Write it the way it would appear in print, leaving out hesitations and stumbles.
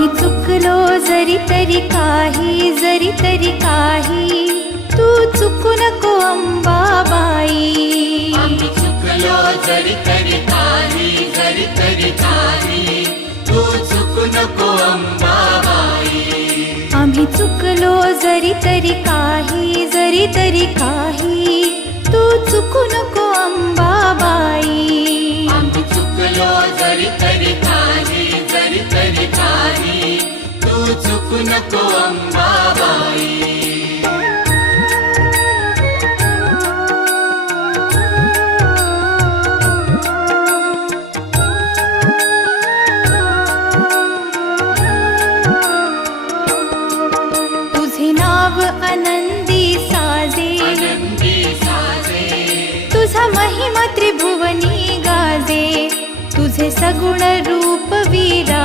आम्ही चुकलो जरी तरी काही, जरी तरी काही, तू चुकू नको अंबाबाई. आम्ही चुकलो जरी तरी काही, जरी तरी काही, तू चुकू नको अंबाबाई. आम्ही चुकलो जरी तरी काही, जरी तरी काही, तू चुकू नको अंबाबाई. आम्ही चुकलो जरी तरी काही, जरी तरी काही, तू चुकू नको अंबाबाई. तुझे नाव आनंदी साजे, आनंदी साजे, तुझा महिमा त्रिभुवनी गाजे, तुझे सगुण रूप वीरा